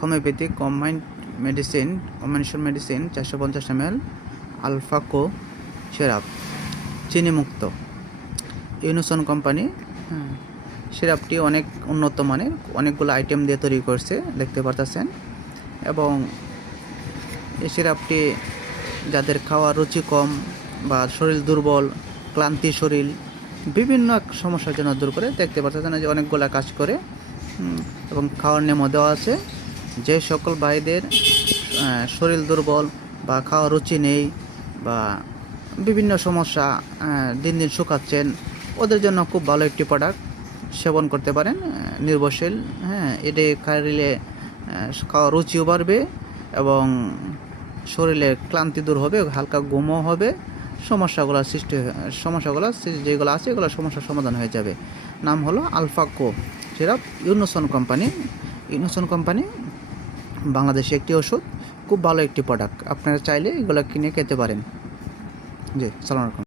Homeopathic combination medicine 450 ml আলফাকো syrup চিনিমুক্ত Unison company. সিরাপটি অনেক উন্নত মানের, অনেকগুলো আইটেম দিয়ে তৈরি করছে দেখতে পারতেছেন। এবং এই সিরাপটি যাদের খাওয়ার রুচি কম বা শরীর দুর্বল, ক্লান্তি শরীর, বিভিন্ন সমস্যার জন্য দূর করে দেখতে পাচ্ছেন যে অনেকগুলো কাজ করে। এবং খাওয়ার নেমও দেওয়া আছে। যে সকল ভাইদের শরীর দুর্বল বা খাওয়ার রুচি নেই বা বিভিন্ন সমস্যা দিন দিন শুকাচ্ছেন, ওদের জন্য খুব ভালো একটি প্রোডাক্ট, সেবন করতে পারেন, নির্ভরশীল। এটি খাইলে খাওয়ার রুচিও বাড়বে এবং শরীরের ক্লান্তি দূর হবে, হালকা ঘুমও হবে, সমস্যাগুলো যেগুলো আছে এগুলো সমস্যার সমাধান হয়ে যাবে। নাম হলো আলফাকো সিরাপ, ইউনিসন কোম্পানি বাংলাদেশে একটি ওষুধ, খুব ভালো একটি প্রোডাক্ট। আপনারা চাইলে এগুলো কিনে খেতে পারেন। জি, আসসালামু আলাইকুম।